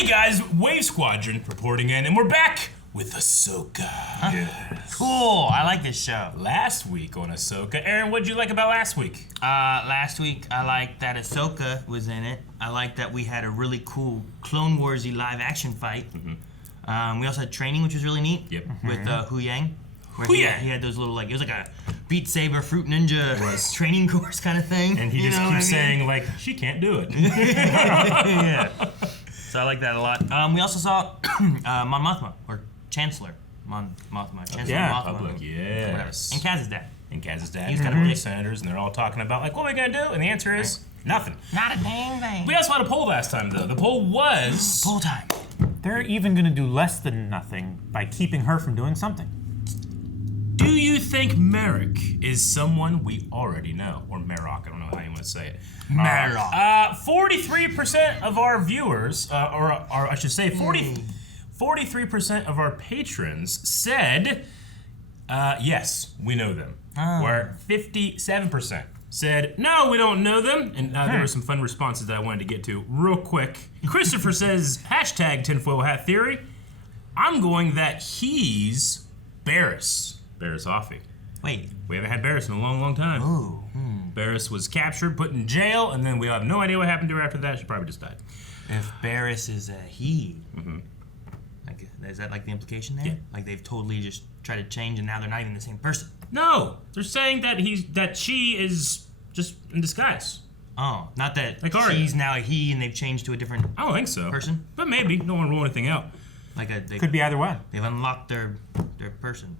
Hey guys, Wave Squadron reporting in, and we're back with Ahsoka. Huh? Yes. Cool, I like this show. Last week on Ahsoka, Aaron, what'd you like about last week? Last week I liked that Ahsoka was in it. I liked that we had a really cool Clone Wars-y live action fight. We also had training, which was really neat. Yep. With Hu Yang. He had those little, it was like a Beat Saber, Fruit Ninja training course kind of thing. And he just keeps saying, like, she can't do it. Yeah. So I like that a lot. We also saw Mon Mothma, or Chancellor. Mon Mothma. Chancellor Mothma. Public, yes. And Kaz's dad. And Kaz's dad. He's got a senators, and they're all talking about, like, what are we going to do? And the answer is nothing. Not a dang thing. We also had a poll last time, though. The poll was... Poll time. They're even going to do less than nothing by keeping her from doing something. Do you think Marrok is someone we already know? Or Marrok, I don't know how you want to say it. Marrok. 43% of our viewers, or I should say 43% of our patrons said, yes, we know them. Where 57% said, no, we don't know them. And there were some fun responses that I wanted to get to real quick. Christopher says, hashtag tinfoil hat theory. I'm going that he's Barriss. Barriss Offee. Wait. We haven't had Barriss in a long, long time. Ooh. Barriss was captured, put in jail, and then we have no idea what happened to her after that. She probably just died. If Barriss is a he, like, is that like the implication there? Yeah. Like they've totally just tried to change and now they're not even the same person. No, they're saying that she is just in disguise. Oh, not that Like Arya. she's now a he and they've changed to a different I don't think so. person? But maybe. Don't want to rule anything out. Like Could be either way. they've unlocked their person.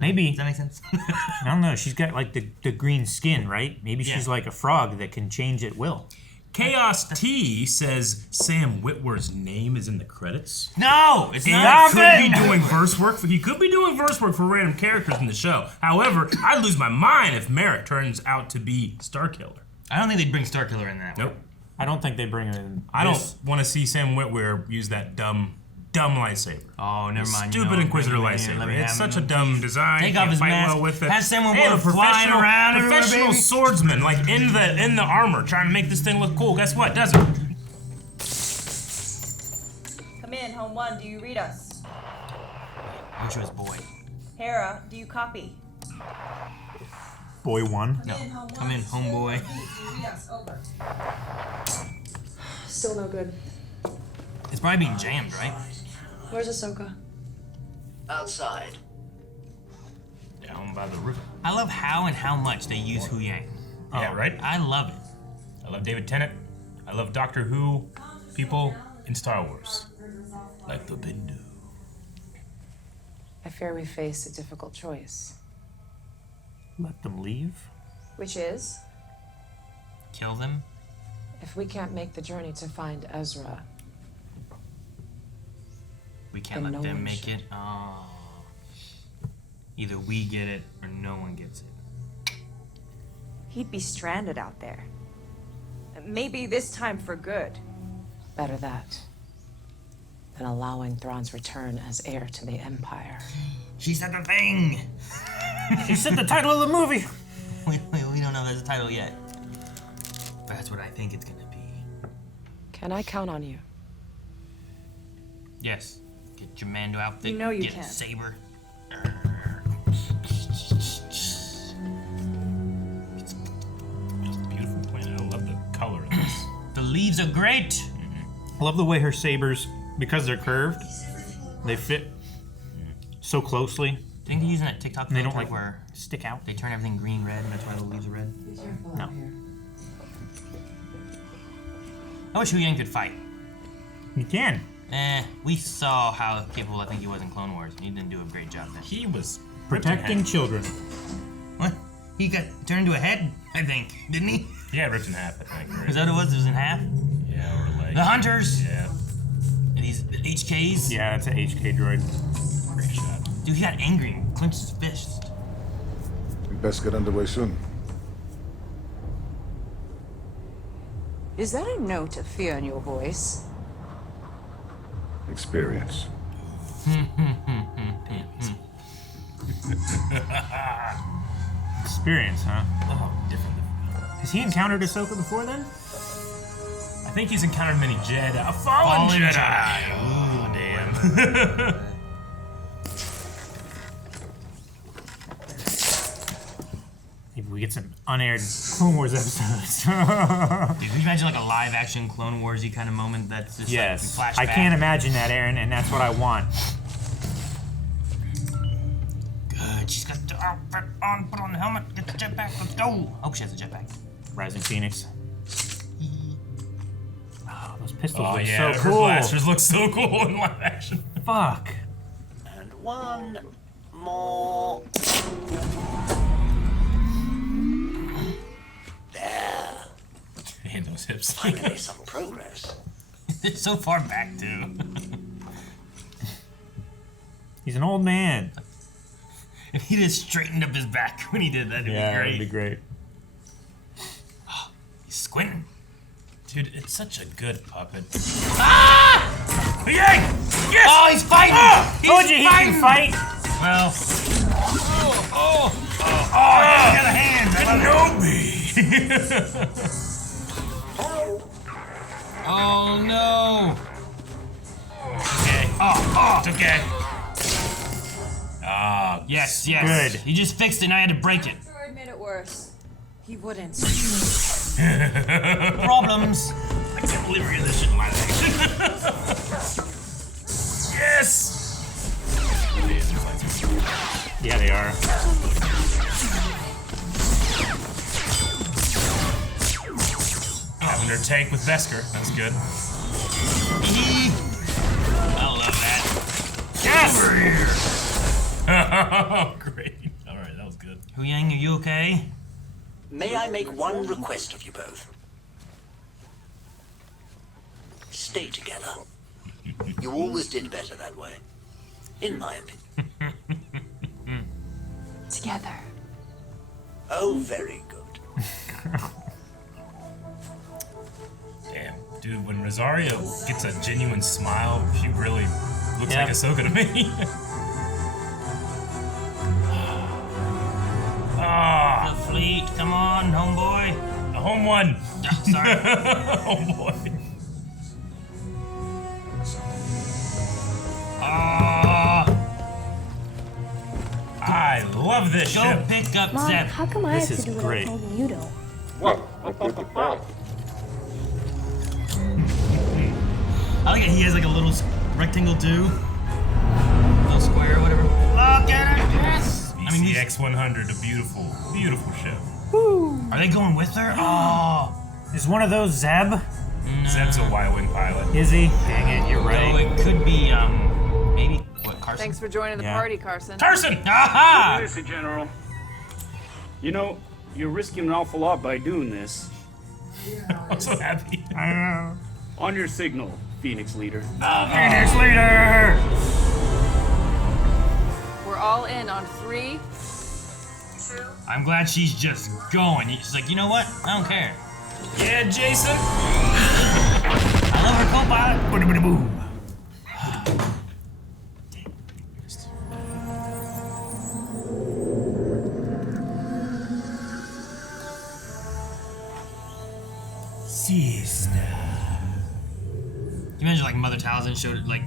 Maybe. Does that make sense? I don't know. She's got like the green skin, right? Maybe she's like a frog that can change at will. Chaos T says Sam Witwer's name is in the credits. No, it's He not. could be doing verse work. He could be doing verse work for random characters in the show. However, I'd lose my mind if Marrok turns out to be Starkiller. I don't think they'd bring Starkiller in that. Nope. I don't think they bring her in. I don't want to see Sam Witwer use that dumb lightsaber. Oh, never mind. Stupid Inquisitor lightsaber. It's such a dumb design. Take You off can't his fight mask. well with it. Have Sam Hey, a Witwer flying professional- around everywhere, professional baby. swordsman, like in the armor, trying to make this thing look cool. Guess what? Doesn't. Come in, Home 1, do you read us? I wish it was boy. Hera, do you copy? Boy one. No. Come in, homeboy. Do you read us? Over. Still no good. It's probably being jammed, right? Where's Ahsoka? Outside. Down by the river. I love how and how much they use Hu Yang. Yeah, right? I love it. I love David Tennant. I love Doctor Who people in Star Wars. Like the Bindu. I fear we face a difficult choice. Let them leave. Which is, Kill them. if we can't make the journey to find Ezra, We can't And let no them one make should. it. Oh. Either we get it or no one gets it. He'd be stranded out there. Maybe this time for good. better that than allowing Thrawn's return as heir to the Empire. She said the thing! She said the title of the movie. We don't know there's a title yet. But that's what I think it's gonna be. Can I count on you? Yes. Get your Mando outfit. You know you get can. a saber. It's a beautiful planet. I love the color of this. The leaves are great! I love the way her sabers, because they're curved, they fit so closely. Do you think they're using that TikTok And they filter don't like where stick out. they turn everything green red and that's why the leaves are red? No. I wish Hu Yang could fight. You can. We saw how capable I think he was in Clone Wars, and he didn't do a great job then. He was Protecting children. What? He got turned into a head, I think, didn't he? He got ripped in half, I think. Right? Is that what it was? It was in half? Yeah, or a leg. The Hunters! Yeah. And these HKs? Yeah, that's an HK droid. Great shot. Dude, he got angry and clenched his fist. We best get underway soon. Is that a note of fear in your voice? Experience. Experience, huh? Oh, different. Has he encountered Ahsoka before then? I think he's encountered many Jedi. A fallen Jedi. Oh, damn. Maybe we get some unaired Clone Wars episodes. Dude, can you imagine like a live action Clone Wars-y kind of moment that's just Yes. like I flashback? can't imagine that, Aaron, and that's what I want. Good. She's got the outfit on. Put on the helmet. Get the jetpack. Let's go. Oh, she has a jetpack. Rising Phoenix. Oh, those pistols Oh look yeah, so her cool. blasters look so cool in live action. Fuck. And one more. There. And those hips. Finally, some progress. It's so far back too. He's an old man. If he just straightened up his back when he did that, it'd be great. that'd be great. He's squinting. Dude, it's such a good puppet. Ah! Yang! Yes! Oh, he's fighting! Told you he can fight. Well. Oh, he's got a hand. Kenobi! Oh no. Okay. It's okay. Ah, Yes. Good. He just fixed it and I had to break it. Droid made it worse. He wouldn't. Problems. I can't believe we're getting this shit in live action. Yes! Yeah, they are. Having her tank with Beskar. That's good. I love that. Yes! Great. Alright, that was good. Hu Yang, are you okay? May I make one request of you both? Stay together. You always did better that way, in my opinion. Together. Oh, very good. Damn. Dude, when Rosario gets a genuine smile, she really looks like Ahsoka to me. Ah, The fleet, come on, homeboy. a home one. Sorry. Homeboy. Ah, I love this go ship. pick up Mom, Zeb. how come I This have is to do what great. I told and you don't? I like it. He has like a little rectangle too. Little square or whatever. Look at it. Yes. I mean, the these, X-100, a beautiful, beautiful ship. are they going with her? Oh, Is one of those Zeb? Zeb's a Y-wing pilot. Is he? Dang it, you're no, right. it could be maybe what Carson? Thanks for joining the Yeah. party, Carson. Carson! Aha! Listen, General. You know, you're risking an awful lot by doing this. I'm so happy. I know. On your signal, Phoenix Leader. Phoenix Leader! We're all in on 3, 2. I'm glad she's just going. She's like, you know what? I don't care. Yeah, Jason. I love her co-pilot. Boom. Sister. You imagine like Mother Talzin showed it like.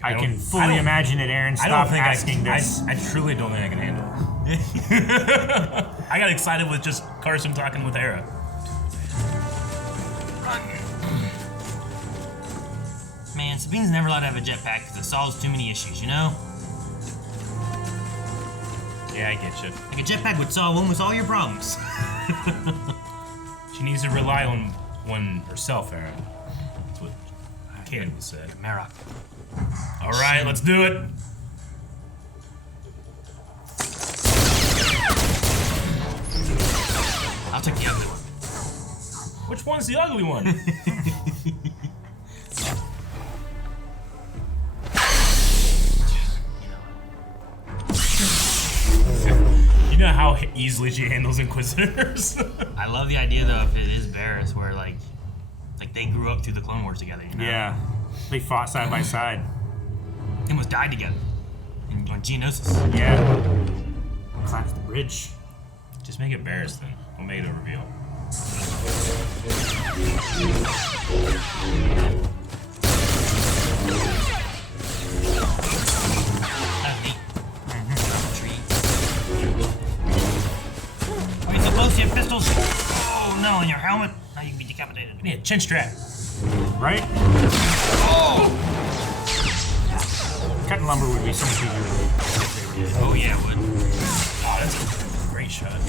I don't- can fully don't- imagine it, Aaron. I Stop don't think asking this. I truly don't think I can handle it. I got excited with just Carson talking with Hera. Man, Sabine's never allowed to have a jetpack because it solves too many issues, you know? Yeah, I get you. Like a jetpack would solve almost all your problems. She needs to rely on one herself, Aaron. That's what Kanan would say. Marrok. All right, let's do it. I'll take the ugly one. Which one's the ugly one? You know how easily she handles Inquisitors? I love the idea though if it is Barriss where like they grew up through the Clone Wars together, you know? Yeah. They fought side by side. They almost died together. On Geonosis. Yeah. Collapse the bridge. Just make it Barriss then. We'll make it a reveal. Why are you so close to your pistols? Oh no, and your helmet. Now you can be decapitated. We need a chin strap. Right? Oh! Cutting lumber would be so much easier. Oh yeah, it would. Oh, that's a great shot.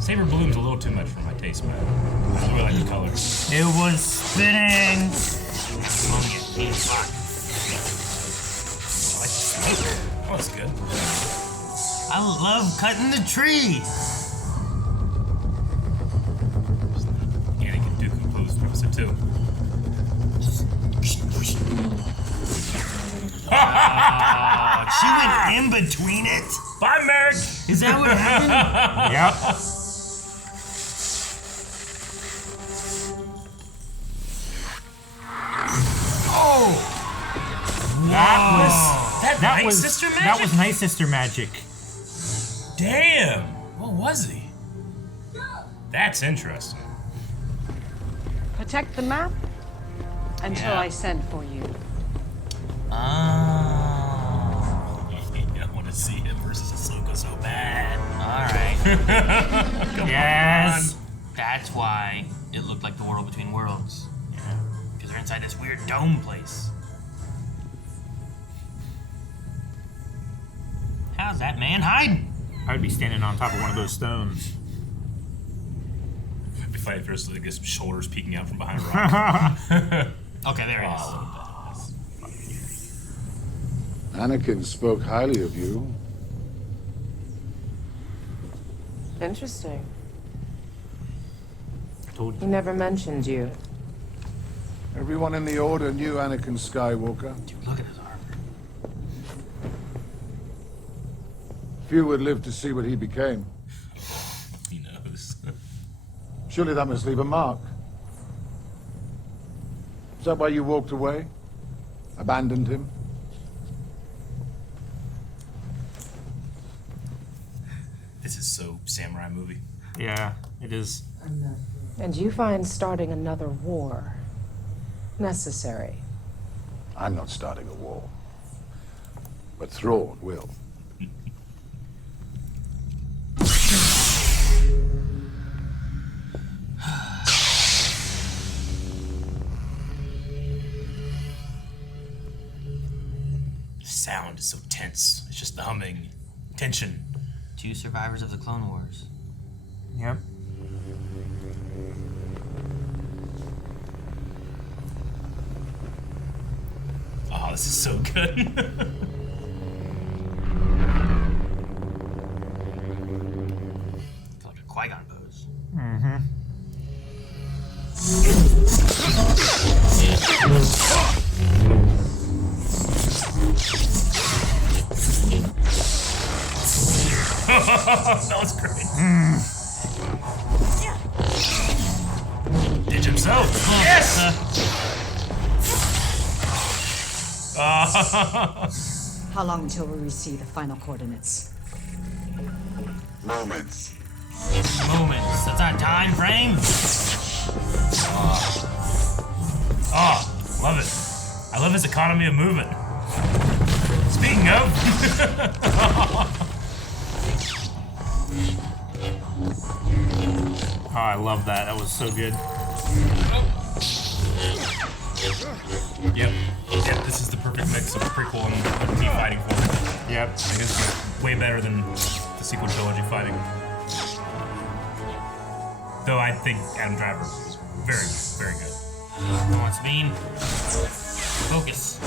Saber Bloom's a little too much for my taste, man. I really like the color. It was spinning. I'm gonna get paid hot. I like the smoke. Oh, that's good. I love cutting the trees. Anakin Dooku pose from episode 2. She went in between it. Bye, Merrick! Is that what happened? Yep. Oh! That That Night was Sister magic? That was Night Sister magic. Damn! What was he? That's interesting. Protect the map until Yeah. I send for you. I want to see him versus Ahsoka so bad. Alright. Come Yes. on. That's why it looked like the world between worlds. Yeah. Because they're inside this weird dome place. How's that man hiding? I would be standing on top of one of those stones. It'd be funny if there's like his shoulders peeking out from behind a rock. Okay, there he is. Oh, Anakin spoke highly of you. Interesting. Told He you. never mentioned you. Everyone in the Order knew Anakin Skywalker. Dude, look at his armor. Few would live to see what he became. he knows. Surely that must leave a mark. Is that why you walked away? Abandoned him? This is so samurai movie. Yeah, it is. And you find starting another war necessary. I'm not starting a war. But Thrawn will. The sound is so tense. It's just the humming. Tension. 2 survivors of the Clone Wars. Yep. Oh, this is so good. Like a Qui-Gon pose. That was great. Ditch himself. Yes! How long until we receive the final coordinates? Moments. Moments. That's our time frame. Oh, love it. I love his economy of movement. Speaking of. Oh, I love that. That was so good. Yep. Yep, this is the perfect mix of prequel and me fighting for it. Yep. I guess it's way better than the sequel trilogy fighting. Though I think Adam Driver was very, very good. Come on, Sabine. Focus.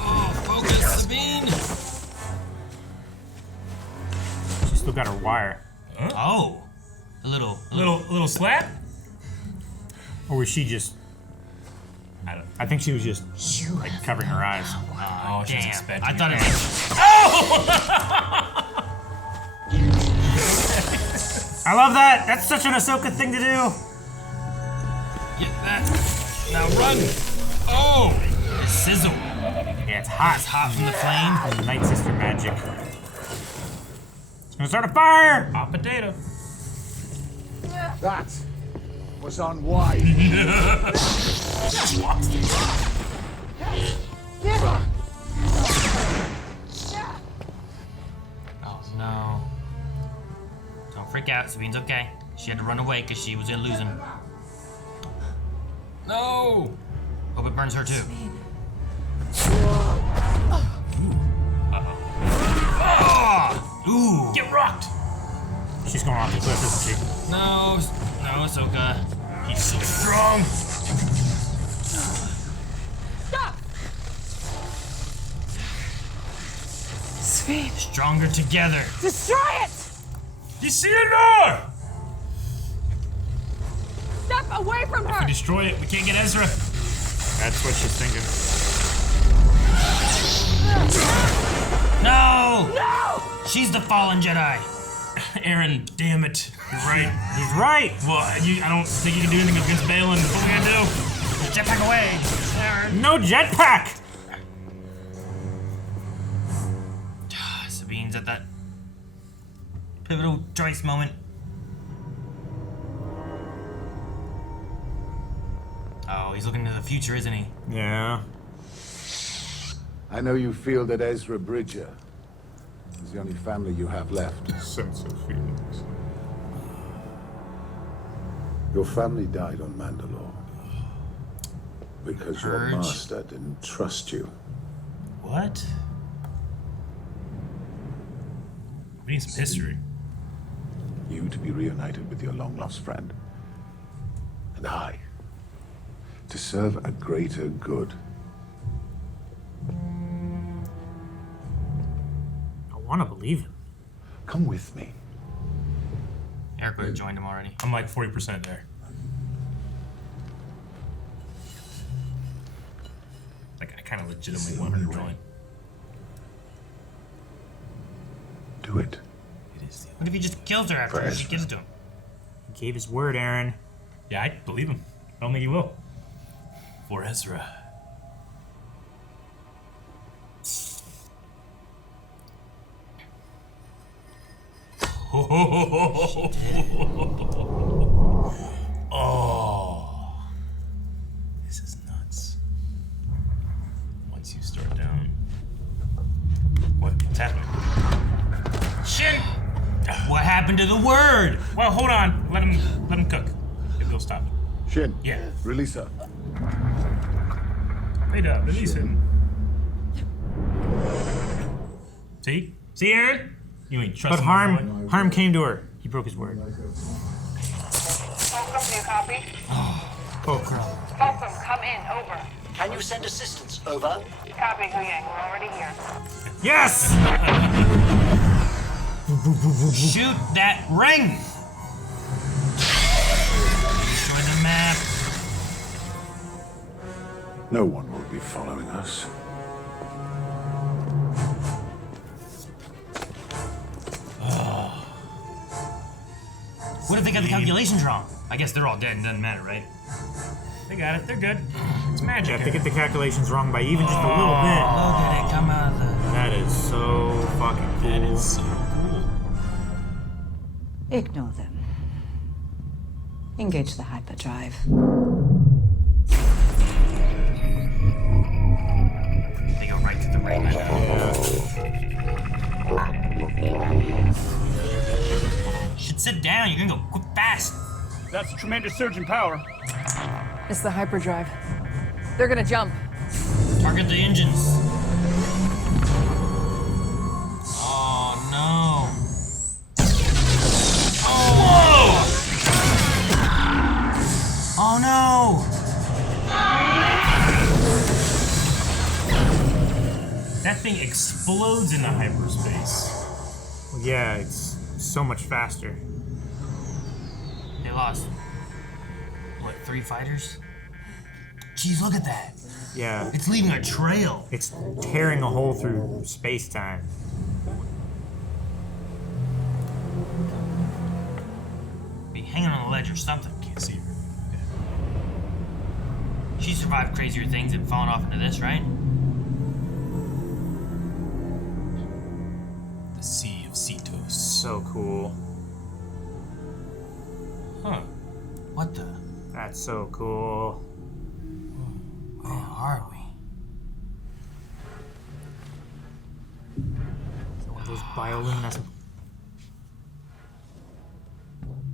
Oh, focus, Sabine. She's still got her wire. Oh. A Little slap? Or was she just... I think she was just like covering her eyes. Oh, she's damn. expecting I thought it was. I love that! That's such an Ahsoka thing to do! Get that. Now run. Oh. The sizzle. Yeah, it's hot. It's hot from the flame. Night Sister magic. It's gonna start a fire! Hot potato. That was unwise. Oh no. Don't freak out, Sabine's okay. She had to run away because she was gonna lose him. No! Hope it burns her too. Ooh! Get rocked. She's going off the cliff, isn't she? No, no, Ahsoka. He's so strong. Sabine, Stronger together. destroy it! You see it now? Step away from We her! destroy it. We can't get Ezra. That's what she's thinking. No! No! She's the fallen Jedi. Aaron, damn it. He's right. He's right! Well, I don't think you can do anything against Balin. What are we gonna do? Jetpack away. Aaron. No jetpack! Sabine's at that pivotal choice moment. Oh, he's looking to the future, isn't he? Yeah. I know you feel that Ezra Bridger is the only family you have left. Sense of feelings. Your family died on Mandalore because your Purge. master didn't trust you. What? We need some history. You to be reunited with your long-lost friend. And I to serve a greater good. I want to believe him. Come with me. Eric would have joined him already. I'm like 40% there. Like, I kind of legitimately want her to join. Do it. What if he just kills her after she gives it to him? He gave his word, Aaron. Yeah, I believe him. I don't think he will. For Ezra. Oh, this is nuts. Once you start down, what's happening? Shit! What happened to the word? Well, hold on. Let him cook. Maybe he'll stop it. Shin. Yeah. Release her. Wait up. Release him. See, Aaron? You ain't But trusting Harm came to her. He broke his word. Fulcrum, do you copy? Oh, crap. Fulcrum, come in, over. Can you send assistance? Over. Copy, Huyang, we're already here. Yes! Shoot that ring! Destroy the map. No one will be following us. What if they got the calculations wrong? I guess they're all dead and doesn't matter, right? They got it. They're good. It's magic. Yeah, if they get the calculations wrong by even just a little Look bit. at it come out of the... That is so fucking cool. That is so cool. Ignore them. Engage the hyperdrive. They go right to the ring. Should sit down. You're gonna go quick fast. That's a tremendous surge in power. It's the hyperdrive. They're gonna jump. Target the engines. Oh no. Oh! Oh no! That thing explodes into hyperspace. Well, yeah, it's so much faster. They lost. What, 3 fighters? Jeez, look at that. Yeah, It's leaving a trail. it's tearing a hole through space-time. Be hanging on the ledge or something. Can't see her. She survived crazier things than falling off into this, right? so cool. Huh. What the? That's so cool. Where are we? One of those bioluminescent.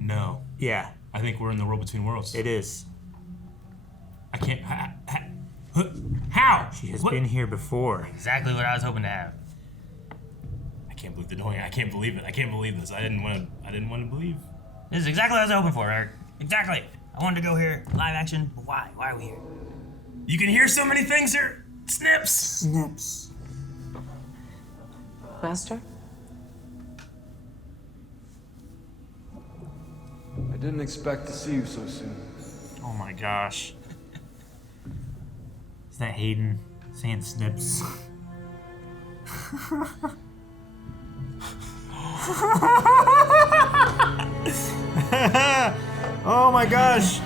No. Yeah, I think we're in the world between worlds. it is. I can't. How? She has What? been here before. Exactly what I was hoping to have. I can't believe they're doing it. I can't believe it. I can't believe this. I didn't want to believe. This is exactly what I was hoping for, Eric. Exactly. I wanted to go here, live action, but why? Why are we here? You can hear so many things here. Snips. Snips. Master? I didn't expect to see you so soon. Oh my gosh. Is that Hayden saying snips? Oh my gosh.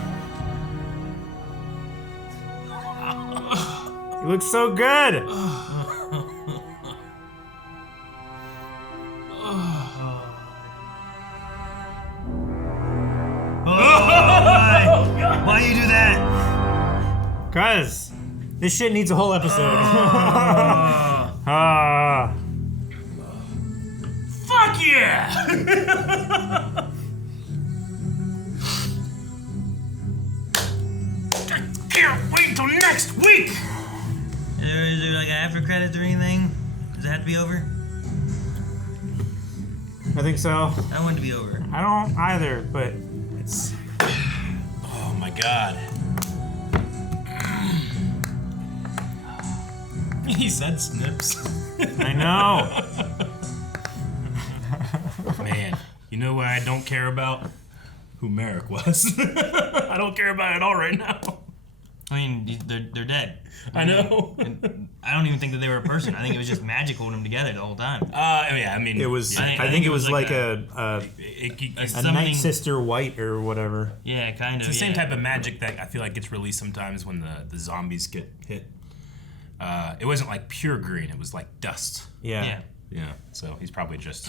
You look so good. Why you do that? Cause this shit needs a whole episode. Ah. Fuck yeah! I can't wait till next week. Is there like an after credits or anything? Does it have to be over? I think so. I want it to be over. I don't either, but it's. Oh my god. He said snips. I know. Man, you know what I don't care about? Who Marrok was. I don't care about it at all right now. I mean, they're dead. I know. And I don't even think that they were a person. I think it was just magic holding them together the whole time. Yeah, I mean, It was. I I think it was like a summoning- Night Sister White or whatever. Yeah, kind of. it's the same yeah. type of magic that I feel like gets released sometimes when the zombies get hit. It wasn't like pure green; it was like dust. Yeah. Yeah. Yeah, so he's probably just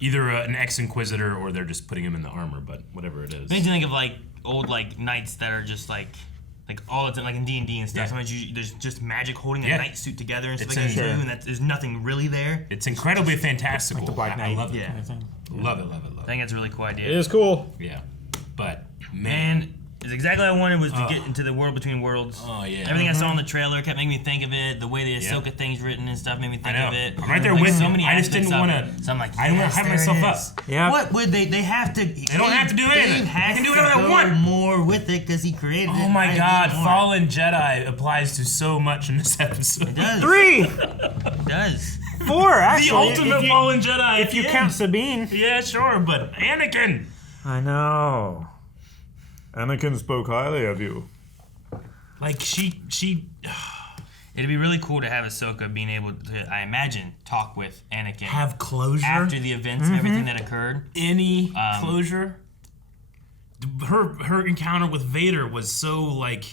either an ex-inquisitor or they're just putting him in the armor. But whatever it is, Makes me think of like old like knights that are just like all the time, like in D&D and stuff. Yeah. Sometimes there's just magic holding a Yeah. knight suit together and stuff It's like that in- too, and that there's nothing really there. it's incredibly fantastical. Like the Black I Knight. love it. Yeah. Kind of thing. Love it. Love it. I Love it. think that's a really cool idea. It is cool. Yeah, but man, Man, it's exactly what I wanted was to get into the world between worlds. Oh, yeah. Everything I saw in the trailer kept making me think of it. The way the Yeah. Ahsoka thing's written and stuff made me think I know. of it. I'm right there Like, with so you. many I just aspects didn't of want it. to. So I'm like, I didn't want to hype myself up. Yeah. What would they have to? They don't have to do anything. They can do whatever they go want. more with it because he created it. Oh my I God! need more. Fallen Jedi applies to so much in this episode. It does. 3, It does. 4, actually. The ultimate if you, Fallen Jedi. If you count Sabine. Yeah, sure, but Anakin. I know. Anakin spoke highly of you. Like she. It'd be really cool to have Ahsoka being able to, I imagine, talk with Anakin Have closure. after the events and everything that occurred. Any closure. Her encounter with Vader was so like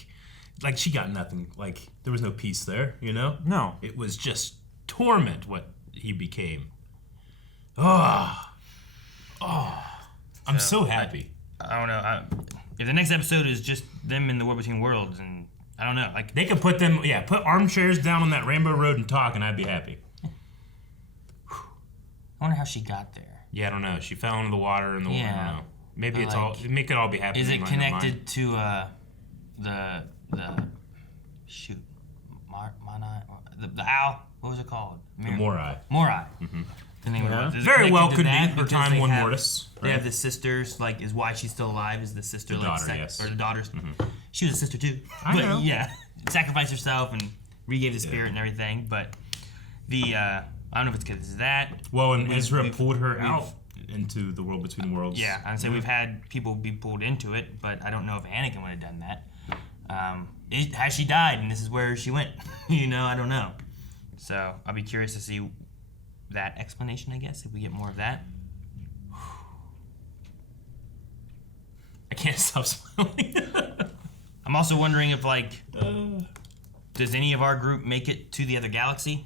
she got nothing. Like there was no peace there. You know. No. It was just torment. What he became. I'm so happy. I don't know. If the next episode is just them in the War Between Worlds, and I don't know, like They could put them, put armchairs down on that Rainbow Road and talk, and I'd be happy. I wonder how she got there. Yeah, I don't know. She fell into the water in the water. I Yeah. don't know. Maybe But it's like, all. Make it all be happy. Is it in her mind. connected to the shoot the owl? What was it called? The Morai. Morai. The name Yeah. of it. Is it Very well connected could to be that? her Because time they one have- mortis. They right? have the sisters. Like, is why she's still alive? Is the sister The like daughter, yes. or the daughters? She was a sister too. I but know. yeah, sacrificed herself and regave the spirit and everything. But the I don't know if it's because of that. Well, and Ezra we've- pulled her out into the world between worlds. Yeah, I'd say we've had people be pulled into it, but I don't know if Anakin would have done that. Has she died, and this is where she went? I don't know. So I'll be curious to see that explanation, I guess, if we get more of that. I can't stop smiling. I'm also wondering if, does any of our group make it to the other galaxy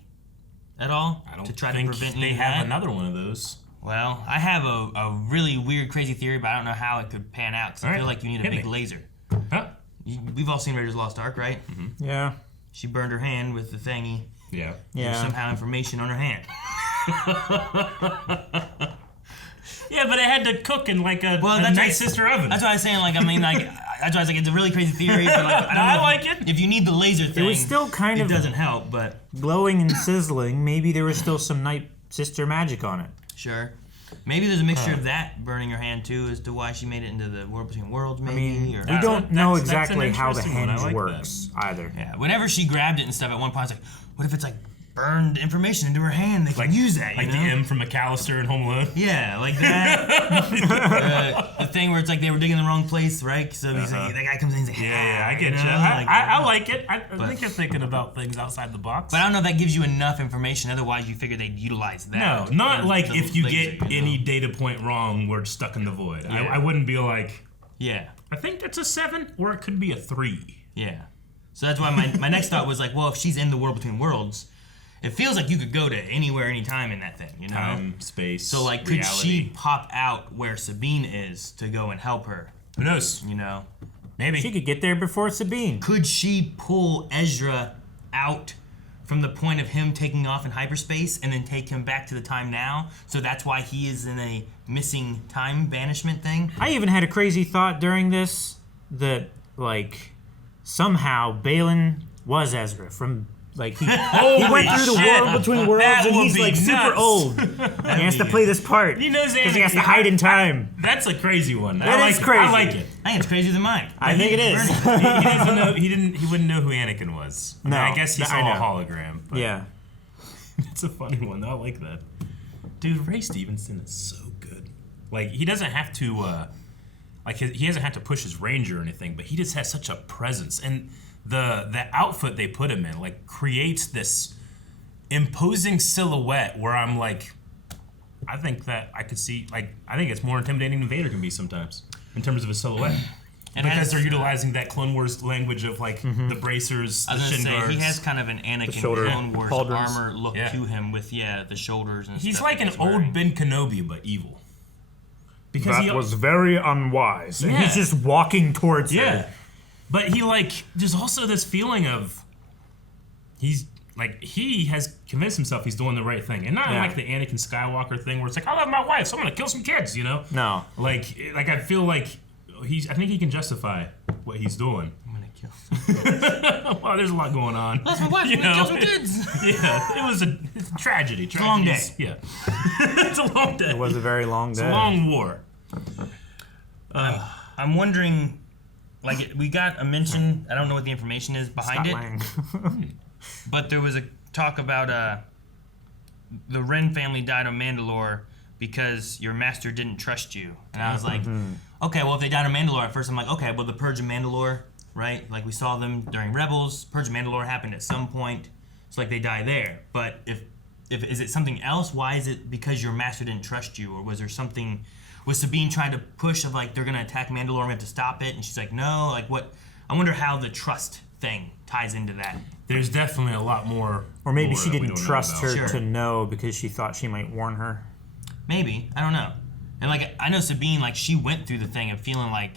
at all? I don't to try think to prevent they any of have that? another one of those. Well, I have a really weird, crazy theory, but I don't know how it could pan out. Because I feel like you need a big laser. Huh? We've all seen Raiders of the Lost Ark, right? Mm-hmm. Yeah. She burned her hand with the thingy. Yeah. There's somehow information on her hand. Yeah, but it had to cook in like a nice sister oven. That's why I was saying, like, I mean, like, that's why I was like, it's a really crazy theory. But like, I don't know I like it. If you need the laser thing, It was still kind of it doesn't help, but glowing and sizzling. Maybe there was still some Night Sister magic on it. sure. Maybe there's a mixture of that burning her hand too, as to why she made it into the World Between Worlds. Maybe or we don't know that's an exactly how the interesting one. I hinge like works either. yeah. Whenever she grabbed it and stuff, at one point I was like, what if it's like burned information into her hand? They can use that, like you the know? M from McAllister and Home Alone. Yeah, like that. The thing where it's like they were digging the wrong place, right? So he's like, that guy comes in and he's like, Yeah, I get you. I like it. I think you're thinking about things outside the box. But I don't know if that gives you enough information. Otherwise, you figure they'd utilize that. No, not like if you laser, get any data point wrong, we're stuck in the void. Yeah. I wouldn't be like, yeah, I think that's a 7, or it could be a 3. yeah. So that's why my next thought was like, well, if she's in the World Between Worlds, it feels like you could go to anywhere, anytime in that thing, you know? Time, space, So, like, could reality. she pop out where Sabine is to go and help her? Who knows? You know? Maybe. She could get there before Sabine. Could she pull Ezra out from the point of him taking off in hyperspace and then take him back to the time now? So that's why he is in a missing time banishment thing? I even had a crazy thought during this that, like, somehow Balin was Ezra from, like, he went through the World Between Worlds and he's, like, super old. He has to play this part He knows because he has to hide in time. That's a crazy one. That I like is it. crazy. I like it. I think it's crazier than mine. I think it is. He doesn't know. He wouldn't know who Anakin was. No, I guess he I saw a know. hologram. But Yeah. it's a funny one. I like that. Dude, Ray Stevenson is so good. Like he doesn't have to, he doesn't have to push his range or anything, but he just has such a presence, and the outfit they put him in like creates this imposing silhouette where I'm like, I think that I could see, like, I think it's more intimidating than Vader can be sometimes in terms of a silhouette. And because they're utilizing that Clone Wars language of like the bracers, the I was shin gonna say, guards. he has kind of an Anakin shoulder Clone Wars pauldrons. armor look Yeah. to him with, the shoulders and He's stuff. like that an he's wearing. old Ben Kenobi, but evil. Because That he, was very unwise. And Yeah. he's just walking towards yeah, her. but he like there's also this feeling of he has convinced himself he's doing the right thing, and not Yeah. like the Anakin Skywalker thing where it's like I love my wife, so I'm gonna kill some kids, you know? No. Like I feel like I think he can justify what he's doing. I'm gonna kill. Well, there's a lot going on. That's my wife. You I'm gonna know? kill some kids. Yeah, it's a tragedy. a long day. Yeah, it's a long day. It was a very long day. It's a long war. I'm wondering, like, we got a mention. I don't know what the information is behind Scott it, Lang. but there was a talk about the Wren family died on Mandalore because your master didn't trust you. And I was like, okay, well, if they died on Mandalore at first, I'm like, okay, well, the Purge of Mandalore, right? Like, we saw them during Rebels. Purge of Mandalore happened at some point. It's like they die there. But if is it something else? Why is it because your master didn't trust you? Or was there something, was Sabine trying to push of, like, they're going to attack Mandalore and we have to stop it? And she's like, no. Like, what? I wonder how the trust thing ties into that. There's definitely a lot more. Or maybe lore she that we didn't don't know trust about. her Sure. to know because she thought she might warn her. Maybe. I don't know. And, like, I know Sabine, like, she went through the thing of feeling like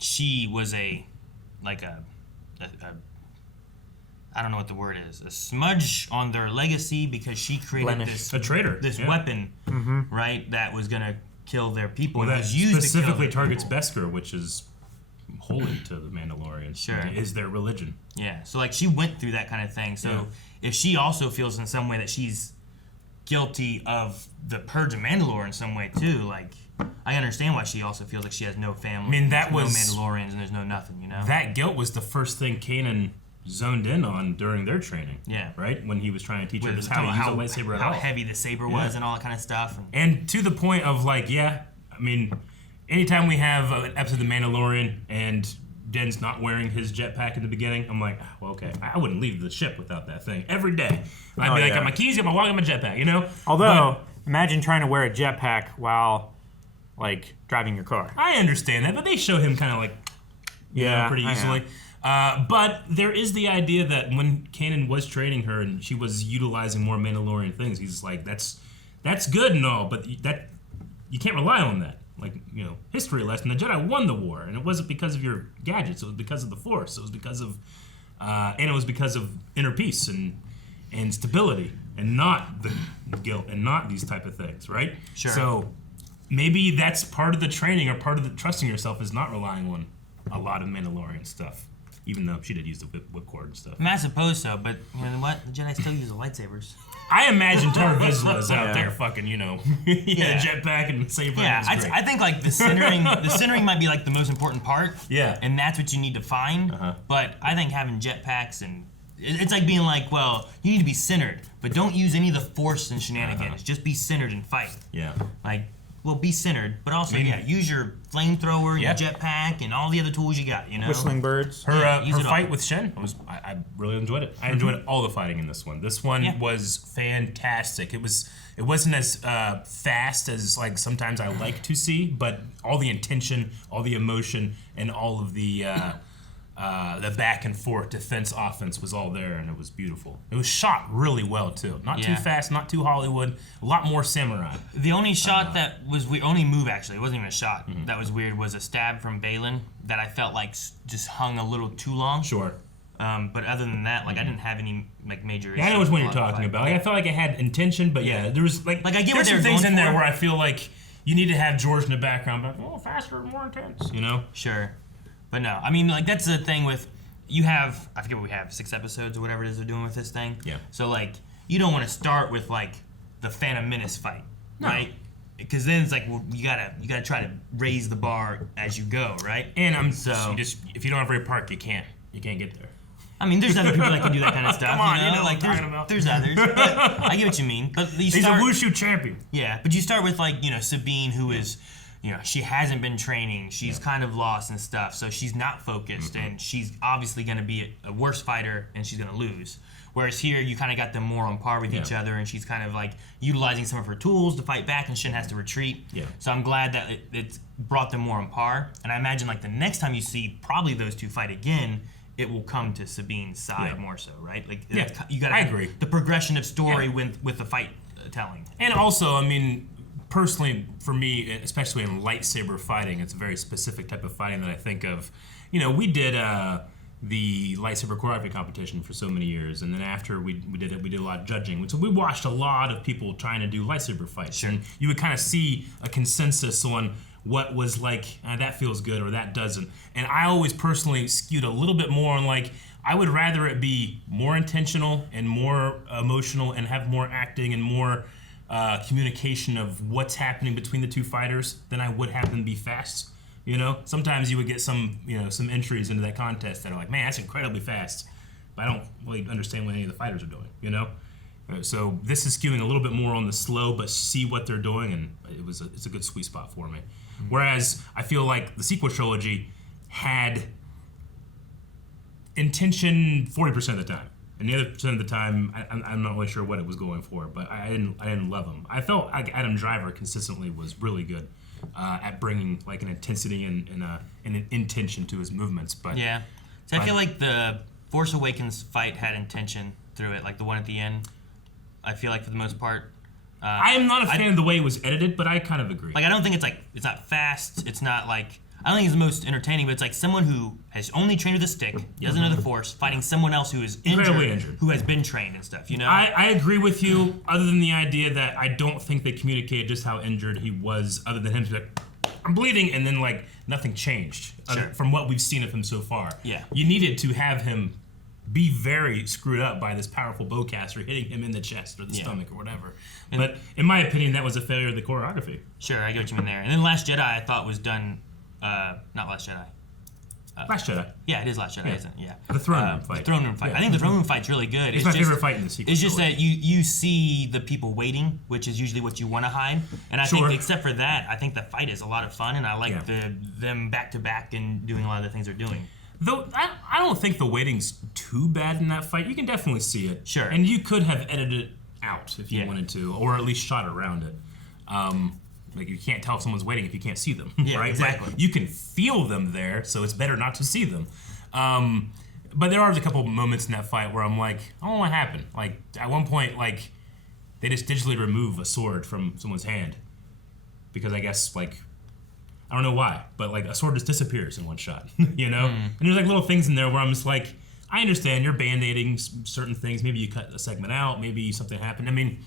she was I don't know what the word is, a smudge on their legacy because she created Blemish. A traitor. this Yeah. weapon, right, that was going to kill their people. Well, and it that was used specifically to kill targets Beskar, which is holy to the Mandalorians. Sure. It is their religion. Yeah, so, like, she went through that kind of thing. So if she also feels in some way that she's guilty of the Purge of Mandalore in some way, too, like, I understand why she also feels like she has no family. I mean, that there's was- no Mandalorians and there's no nothing, you know? That guilt was the first thing Kanan zoned in on during their training. Yeah. Right? When he was trying to teach her With just how to use a lightsaber at how all. heavy the saber was and all that kind of stuff. And to the point of, like, I mean, anytime we have an episode of The Mandalorian and Den's not wearing his jetpack in the beginning, I'm like, well, okay, I wouldn't leave the ship without that thing every day. I'd be like, got my keys, got my wallet, got my jetpack, you know? Although, imagine trying to wear a jetpack while, like, driving your car. I understand that, but they show him kind of like, pretty I know. easily. But there is the idea that when Kanan was training her and she was utilizing more Mandalorian things, he's like, that's that's good and all, but that you can't rely on that. Like, history lesson. The Jedi won the war, and it wasn't because of your gadgets. It was because of the Force. It was because of, inner peace and stability, and not the guilt, and not these type of things, right? Sure. So maybe that's part of the training, or part of the trusting yourself is not relying on a lot of Mandalorian stuff. Even though she did use the whipcord and stuff. I suppose so, but you know what? The Jedi still use the lightsabers. I imagine Tar Vizsla's out there fucking, jetpack and saber. Yeah, I think like the centering might be like the most important part. Yeah. And that's what you need to find. But I think having jetpacks and it's like being like, well, you need to be centered, but don't use any of the Force and shenanigans. Just be centered and fight. Yeah. Like, well, be centered, but also use your flamethrower, your jetpack, and all the other tools you got. Whistling birds. Her fight with Shen I really enjoyed it. I enjoyed all the fighting in this one. This one was fantastic. It wasn't as fast as like sometimes I like to see, but all the intention, all the emotion, and all of the back and forth defense offense was all there, and it was beautiful. It was shot really well too. Not too fast, not too Hollywood. A lot more samurai. The only shot that was weird, only move actually, it wasn't even a shot that was weird, was a stab from Balin that I felt like just hung a little too long. Sure. But other than that, like I didn't have any like major issues. I know which one you're talking about. Like, I felt like it had intention, but there was like I get there's what some they're things going in there for. where I feel like you need to have George in the background, but faster and more intense. Sure. But no, I mean, like, that's the thing with, you have, I forget what we have, 6 episodes or whatever it is they're doing with this thing. Yeah. So, like, you don't want to start with, like, the Phantom Menace fight, right? Because then it's like, well, you gotta try to raise the bar as you go, right? And if you don't have Ray Park, you can't get there. I mean, there's other people that can do that kind of stuff. Come on, like, what I'm talking about. There's others. But I get what you mean. But He's a Wushu champion. Yeah, but you start with, like, Sabine, who is, she hasn't been training. She's kind of lost and stuff, so she's not focused, and she's obviously going to be a worse fighter, and she's going to lose. Whereas here, you kind of got them more on par with each other, and she's kind of, like, utilizing some of her tools to fight back, and Shin has to retreat. Yeah. So I'm glad that it's brought them more on par, and I imagine, like, the next time you see probably those two fight again, it will come to Sabine's side more so, right? Like, you got. I agree. The progression of story with the fight telling. And also, I mean, personally, for me, especially in lightsaber fighting, it's a very specific type of fighting that I think of. We did the lightsaber choreography competition for so many years, and then after we did it, we did a lot of judging. So we watched a lot of people trying to do lightsaber fights, and you would kind of see a consensus on what was like, that feels good or that doesn't. And I always personally skewed a little bit more on, like, I would rather it be more intentional and more emotional and have more acting and more communication of what's happening between the two fighters than I would have them be fast. Sometimes you would get some entries into that contest that are like, man, that's incredibly fast, but I don't really understand what any of the fighters are doing. So this is skewing a little bit more on the slow, but see what they're doing, and it's a good sweet spot for me. Whereas I feel like the sequel trilogy had intention 40% of the time, and the other percent of the time, I'm not really sure what it was going for, but I didn't love him. I felt like Adam Driver consistently was really good at bringing like an intensity and an intention to his movements. But so I feel like the Force Awakens fight had intention through it, like the one at the end. I feel like for the most part. I am not a fan of the way it was edited, but I kind of agree. Like, I don't think it's not fast. It's not like, I don't think it's the most entertaining, but it's like someone who has only trained with a stick, doesn't know the Force, fighting someone else who is injured, who has been trained and stuff, I agree with you, other than the idea that I don't think they communicated just how injured he was, other than him to be like, I'm bleeding, and then like nothing changed from what we've seen of him so far. Yeah. You needed to have him be very screwed up by this powerful bowcaster hitting him in the chest or the stomach or whatever. But in my opinion, that was a failure of the choreography. Sure, I get what you mean there. And then Last Jedi, I thought was done. Not Last Jedi. Last Jedi. Yeah, it is Last Jedi, isn't it? Yeah. The throne room fight. The throne room fight. I think the throne room fight's really good. It's my favorite fight in the sequel. It's just that you see the people waiting, which is usually what you want to hide. And I think, except for that, I think the fight is a lot of fun, and I like them back to back and doing a lot of the things they're doing. Though I don't think the waiting's too bad in that fight. You can definitely see it. Sure. And you could have edited it out if you wanted to, or at least shot around it. Like, you can't tell if someone's waiting if you can't see them, right? Exactly. But you can feel them there, so it's better not to see them. But there are a couple moments in that fight where I'm like, I don't know what happened. Like, at one point, like, they just digitally remove a sword from someone's hand because I guess like I don't know why, but like a sword just disappears in one shot, you know. And there's like little things in there where I'm just like, I understand you're band-aiding certain things. Maybe you cut a segment out. Maybe something happened. I mean,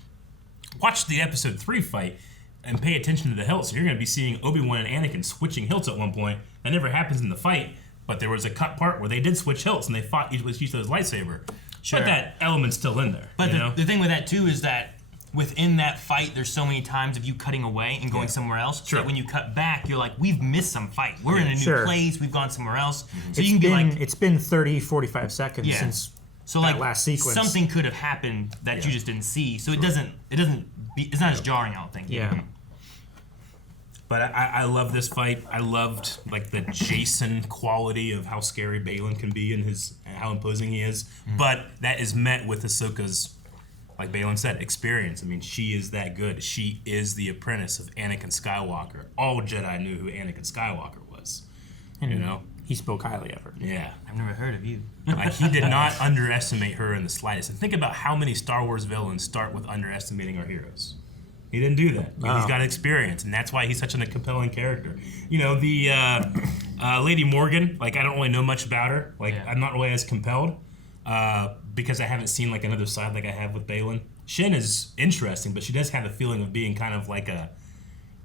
watch the episode 3 fight and pay attention to the hilts. You're going to be seeing Obi-Wan and Anakin switching hilts at one point. That never happens in the fight, but there was a cut part where they did switch hilts and they fought each with each other's lightsaber. Sure. But that element's still in there. But the thing with that too is that within that fight, there's so many times of you cutting away and going somewhere else. Sure. So that when you cut back, you're like, we've missed some fight. We're in a new place. We've gone somewhere else. So you can be like, it's been 30, 45 seconds since that last sequence. Something could have happened that you just didn't see. So it's not as jarring, I don't think. Yeah. But I love this fight. I loved like the Jason quality of how scary Balin can be and how imposing he is. But that is met with Ahsoka's, like Balin said, experience. I mean, she is that good. She is the apprentice of Anakin Skywalker. All Jedi knew who Anakin Skywalker was. And you know, he spoke highly of her. Yeah, I've never heard of you. Like he did not underestimate her in the slightest. And think about how many Star Wars villains start with underestimating our heroes. He didn't do that. He's got experience, and that's why he's such a compelling character. You know, the Lady Morgan, like I don't really know much about her. Like I'm not really as compelled because I haven't seen like another side like I have with Balin. Shin is interesting, but she does have a feeling of being kind of like an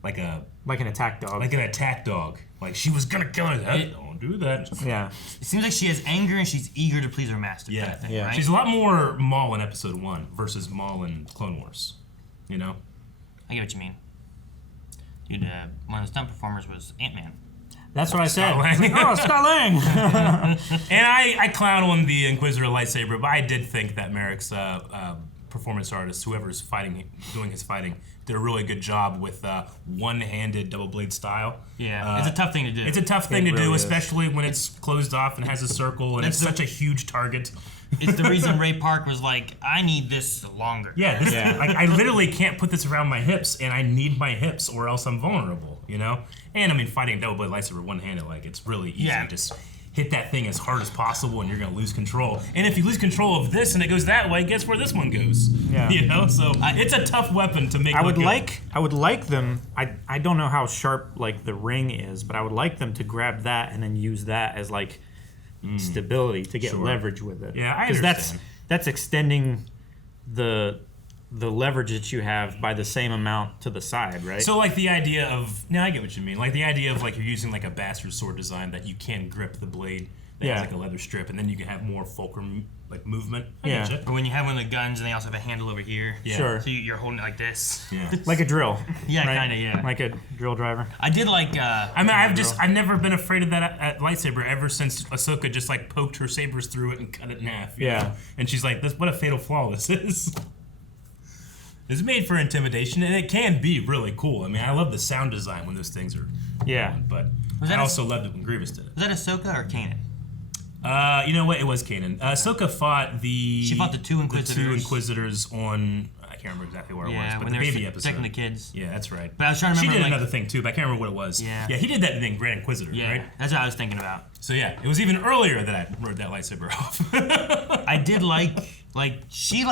attack dog. Like an attack dog. Like she was gonna kill her. Don't do that. Yeah. It seems like she has anger and she's eager to please her master. Yeah. Kind of thing, right? She's a lot more Maul in Episode 1 versus Maul in Clone Wars. You know. I get what you mean. Dude, one of the stunt performers was Ant-Man. That's what I said. Scott Lang! And I clown on the Inquisitor lightsaber, but I did think that Marrok's performance artist, whoever's doing his fighting, did a really good job with one-handed double blade style. Yeah, it's a tough thing to do. It's a tough thing to do, especially when it's closed off and has a circle and it's such a huge target. It's the reason Ray Park was like, I need this longer. Yeah, like I literally can't put this around my hips, and I need my hips, or else I'm vulnerable. You know. And I mean, fighting a double blade lightsaber one-handed, like it's really easy. Yeah. Just hit that thing as hard as possible, and you're gonna lose control. And if you lose control of this, and it goes that way, guess where this one goes? Yeah. You know. So it's a tough weapon to make. I would like them. I don't know how sharp like the ring is, but I would like them to grab that and then use that as like stability to get leverage with it. Yeah, I understand. Because that's extending the leverage that you have by the same amount to the side, right? So like the idea of I get what you mean. Like the idea of like you're using like a bastard sword design that you can grip the blade that has like a leather strip, and then you can have more fulcrum like movement. But when you have one of the guns and they also have a handle over here, sure. So you're holding it like this. Yeah. Like a drill. Yeah, right? kind of. Yeah. Like a drill driver. I did like. I've never been afraid of that at lightsaber ever since Ahsoka just like poked her sabers through it and cut it in half. You know? And she's like, "What a fatal flaw this is." It's made for intimidation, and it can be really cool. I mean, I love the sound design when those things are on, but I also loved it when Grievous did it. Was that Ahsoka or Kanan? You know what? It was Kanan. Ahsoka fought the two Inquisitors on. I can't remember exactly where it was, but when the they baby were episode. protecting the kids. Yeah, that's right. But I was trying to remember. She did another thing too, but I can't remember what it was. Yeah, he did that in Grand Inquisitor, right? That's what I was thinking about. So yeah, it was even earlier that I wrote that lightsaber off. I did like she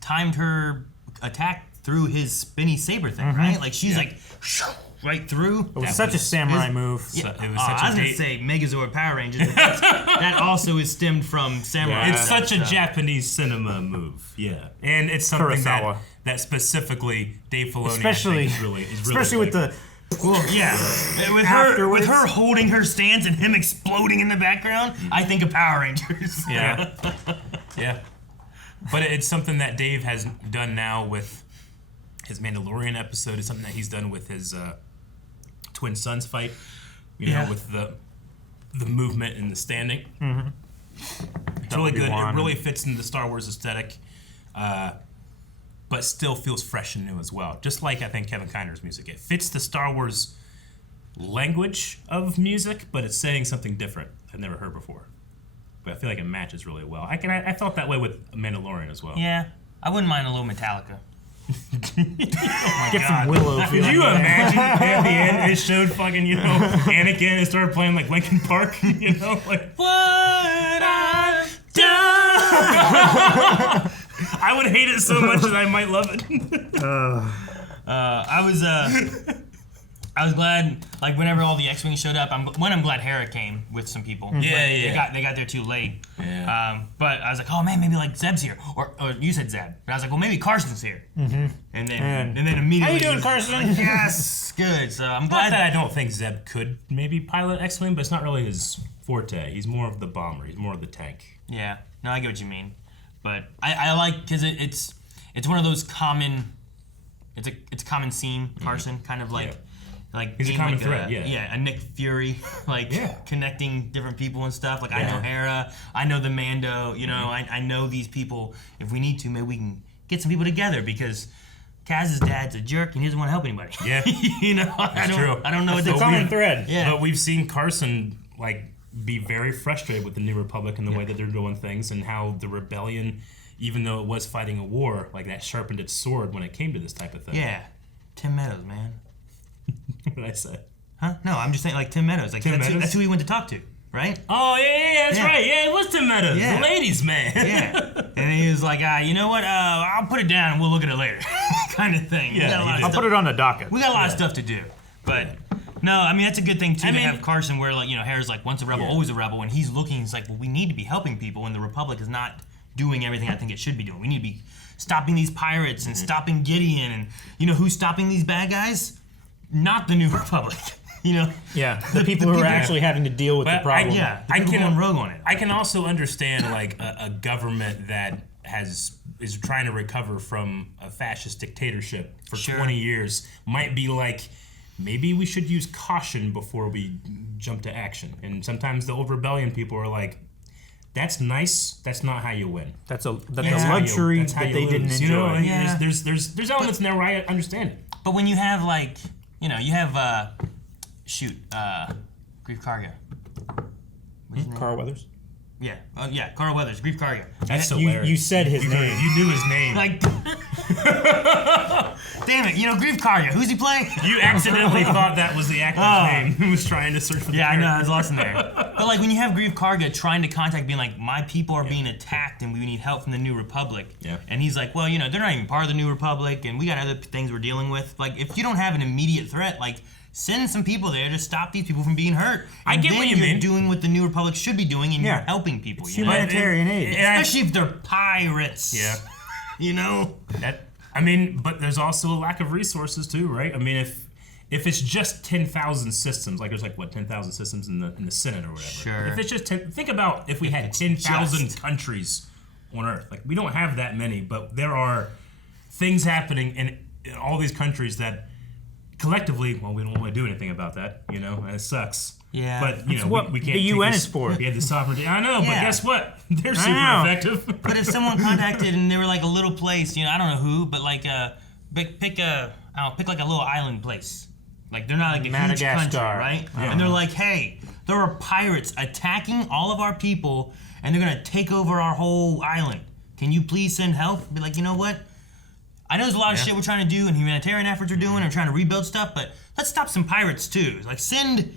timed her attack through his spinny saber thing, right? Like she's like right through. It was such a samurai move. Yeah. I was gonna say Megazord Power Rangers. But that also is stemmed from samurai. Yeah. It's such a Japanese cinema move. Yeah, and it's something that specifically Dave Filoni especially with the. Well, yeah, with her holding her stance and him exploding in the background, I think of Power Rangers. Yeah, yeah. But it's something that Dave has done now with his Mandalorian episode. It's something that he's done with his twin sons fight. You know, with the movement and the standing. Mm-hmm. It's really good. It really fits into the Star Wars aesthetic, but still feels fresh and new as well. Just like I think Kevin Kiner's music, it fits the Star Wars language of music, but it's saying something different I've never heard before. But I feel like it matches really well. I felt that way with Mandalorian as well. Yeah, I wouldn't mind a little Metallica. Get some Willow. Could you imagine at the end it showed fucking Anakin and started playing like Linkin Park, like what I've done. I would hate it so much that I might love it. I was glad, like, whenever all the X-Wings showed up, I'm glad Hera came with some people. Yeah. They got there too late. Yeah. But I was like, oh man, maybe like Zeb's here. Or you said Zeb. But I was like, well, maybe Carson's here. Mm-hmm. And then immediately. How you doing, Carson? Yes, good. So I'm Not glad that I don't think Zeb could maybe pilot X-Wing, but it's not really his forte. He's more of the bomber. He's more of the tank. Yeah, no, I get what you mean. But I like, because it's one of those common, it's a common scene, Carson, kind of like. Yeah. Like he's a being common like thread, a Nick Fury, like connecting different people and stuff. Like I know Hera, I know the Mando. You know, I know these people. If we need to, maybe we can get some people together because Kaz's dad's a jerk and he doesn't want to help anybody. Yeah, you know, that's true. I don't know what the common thread. Yeah, but we've seen Carson like be very frustrated with the New Republic and the way that they're doing things and how the rebellion, even though it was fighting a war, like that sharpened its sword when it came to this type of thing. Yeah, Tim Meadows, man. What did I say? Huh? No, I'm just saying like Tim Meadows. Like that's who he went to talk to, right? Oh yeah, that's right. Yeah, it was Tim Meadows, the ladies' man. Yeah, and he was like, you know what? I'll put it down and we'll look at it later, kind of thing. Yeah, I'll put it on the docket. We got a lot of stuff to do, but no, I mean that's a good thing too. To have Carson, where like Hera's like once a rebel, always a rebel, and he's looking. He's like, well, we need to be helping people, and the Republic is not doing everything I think it should be doing. We need to be stopping these pirates and stopping Gideon, and you know who's stopping these bad guys? Not the New Republic, you know. Yeah, the people who are actually having to deal with the problem. I can going rogue on it. I can also understand like a government that is trying to recover from a fascist dictatorship for 20 years might be like, maybe we should use caution before we jump to action. And sometimes the old rebellion people are like, that's nice. That's not how you win. That's a luxury that they didn't enjoy. You know, there's elements in there where I understand it. But when you have like, you have Grief Karga. Carl Weathers? Yeah. Carl Weathers, Grief Karga. That's hilarious. You said his name. You knew his name. Like, damn it, Grief Karga, who's he playing? You accidentally thought that was the actor's name who was trying to search for the character. I know, I was lost in there. But like when you have Grief Karga trying to contact, being like, my people are being attacked and we need help from the New Republic. Yeah. And he's like, well, they're not even part of the New Republic and we got other things we're dealing with. Like, if you don't have an immediate threat, like, send some people there to stop these people from being hurt. I get what you mean. You're doing what the New Republic should be doing, and you're helping people. It's humanitarian aid, especially if they're pirates. Yeah, But there's also a lack of resources too, right? I mean, if it's just 10,000 systems, like there's 10,000 systems in the Senate or whatever. Sure. If it's just think about if we had 10,000 countries on Earth. Like we don't have that many, but there are things happening in all these countries that. Collectively, well, we don't want to do anything about that, and it sucks. Yeah. But, we can't. The UN is for. We have the sovereignty. I know, but guess what? They're super effective. But if someone contacted and they were like a little place, I don't know who, but like pick like a little island place. Like they're not like a huge country, right? And they're like, hey, there are pirates attacking all of our people, and they're gonna take over our whole island. Can you please send help? Be like, you know what? I know there's a lot of shit we're trying to do and humanitarian efforts we're doing and trying to rebuild stuff, but let's stop some pirates too. Like send,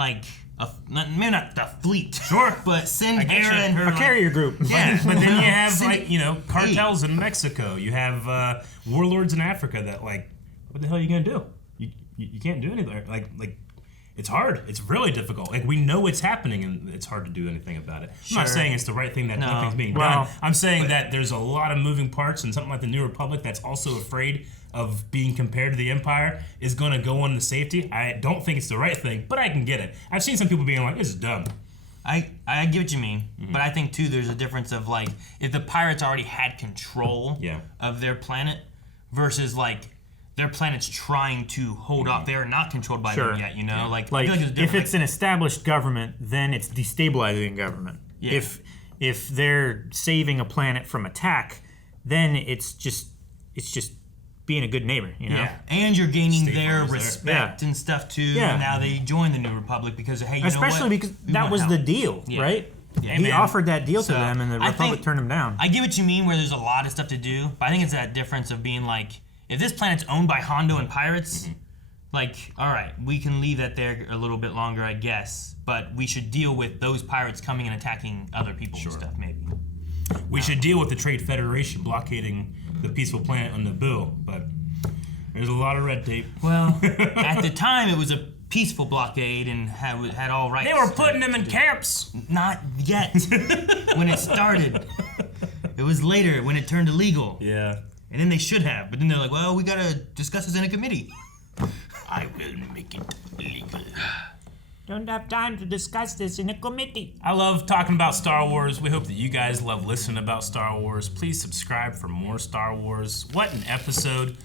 maybe not the fleet, sure, but send Hera and her carrier group. Yeah, but then you have cartels in Mexico. You have warlords in Africa that what the hell are you gonna do? You can't do anything. Like it's hard. It's really difficult. Like we know it's happening, and it's hard to do anything about it. I'm not saying it's the right thing that nothing's being done. I'm saying that there's a lot of moving parts, and something like the New Republic that's also afraid of being compared to the Empire is going to go on the safety. I don't think it's the right thing, but I can get it. I've seen some people being like, "This is dumb." I get what you mean, but I think too there's a difference of like if the pirates already had control of their planet versus their planet's trying to hold off. They are not controlled by them yet, I feel like if it's an established government, then it's destabilizing government. Yeah. If they're saving a planet from attack, then it's just being a good neighbor, Yeah, and you're gaining their respect and stuff too. Yeah. And now they join the New Republic because hey, especially because that was the deal, right? Yeah, he offered that deal to them, and the Republic turned him down. I get what you mean, where there's a lot of stuff to do, but I think it's that difference of being like. If this planet's owned by Hondo and pirates, all right, we can leave that there a little bit longer, I guess. But we should deal with those pirates coming and attacking other people and stuff, maybe. We should deal with the Trade Federation blockading the peaceful planet on Naboo, but there's a lot of red tape. Well, at the time, it was a peaceful blockade and had all rights. They were putting them in camps. Not yet. When it started. It was later when it turned illegal. Yeah. And then they should have, but then they're like, well, we gotta discuss this in a committee. I will make it legal. Don't have time to discuss this in a committee. I love talking about Star Wars. We hope that you guys love listening about Star Wars. Please subscribe for more Star Wars. What an episode.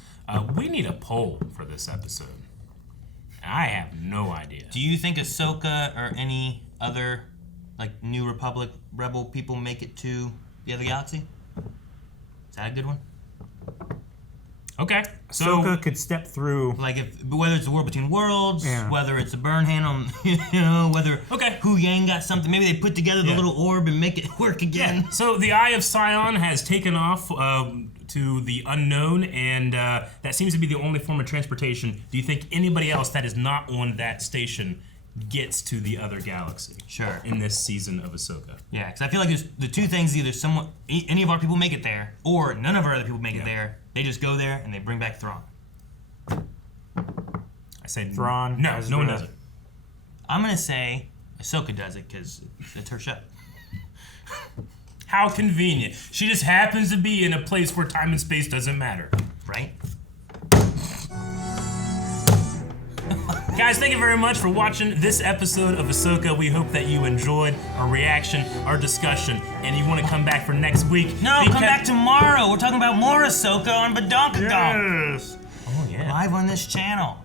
We need a poll for this episode. I have no idea. Do you think Ahsoka or any other, like, New Republic rebel people make it to the other galaxy? Is that a good one? Okay. So Ahsoka could step through. Like, whether it's the War Between Worlds, Yeah. whether it's a burn hand on, whether Okay. Hu Yang got something. Maybe they put together the little orb and make it work again. So the Eye of Sion has taken off to the unknown, and that seems to be the only form of transportation. Do you think anybody else that is not on that station gets to the other galaxy? Sure. In this season of Ahsoka. Yeah, because I feel like there's the two things: either any of our people make it there, or none of our other people make it there. They just go there and they bring back Thrawn. I say Thrawn. No, Ezra. no one does it. I'm gonna say Ahsoka does it because it's her show. How convenient. She just happens to be in a place where time and space doesn't matter. Right? Guys, thank you very much for watching this episode of Ahsoka. We hope that you enjoyed our reaction, our discussion, and you want to come back for next week. No, come back tomorrow. We're talking about more Ahsoka on Badonkadonk. Yes. Oh, yeah. Live on this channel.